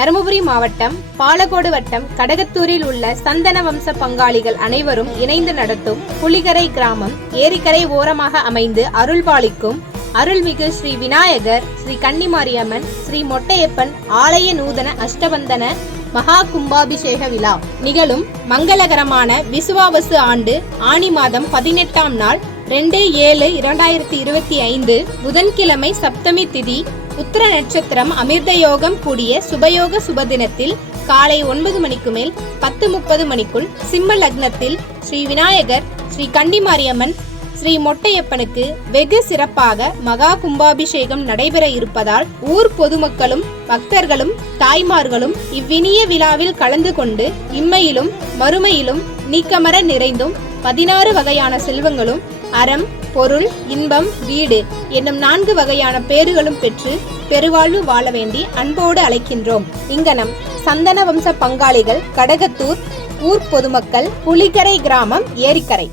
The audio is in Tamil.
தருமபுரி மாவட்டம் பாலக்கோடு வட்டம் கடகத்தூரில் உள்ள சந்தன வம்ச பங்காளிகள் அனைவரும் இணைந்து நடத்தும் புலிகரை கிராமம் ஏரிக்கரை ஓரமாக அமைந்து அருள்பாலிக்கும் அருள்மிகு ஸ்ரீ விநாயகர், ஸ்ரீ கன்னிமாரியம்மன், ஸ்ரீ மொட்டையப்பன் ஆலய நூதன அஷ்டபந்தன மகா கும்பாபிஷேக விழா நிகழும் மங்களகரமான விசுவாவசு ஆண்டு ஆனி மாதம் 18ஆம் நாள் 2/7/2025 புதன்கிழமை சப்தமி திதி உத்திர நட்சத்திரம் அமிர்த யோகம் கூடிய சுபயோக சுபதினத்தில் காலை 9 மணிக்கு மேல் 10:30 மணிக்குள் சிம்ம லக்னத்தில் ஸ்ரீ விநாயகர், ஸ்ரீ கன்னிமாரியம்மன், ஸ்ரீ மொட்டையப்பனுக்கு வெகு சிறப்பாக மகா கும்பாபிஷேகம் நடைபெற இருப்பதால் ஊர் பொதுமக்களும் பக்தர்களும் தாய்மார்களும் இவ்வினிய விழாவில் கலந்து கொண்டு இம்மையிலும் மறுமையிலும் நீக்கமர நிறைந்தும் 16 வகையான செல்வங்களும் அறம், பொருள், இன்பம், வீடு என்னும் 4 வகையான பேறுகளும் பெற்று பெருவாழ்வு வாழ வேண்டி அன்போடு அழைக்கின்றோம். இங்கனம் சந்தன வம்ச பங்காளிகள், கடகத்தூர் ஊர் பொதுமக்கள், புலிகரை கிராமம், ஏரிக்கரை.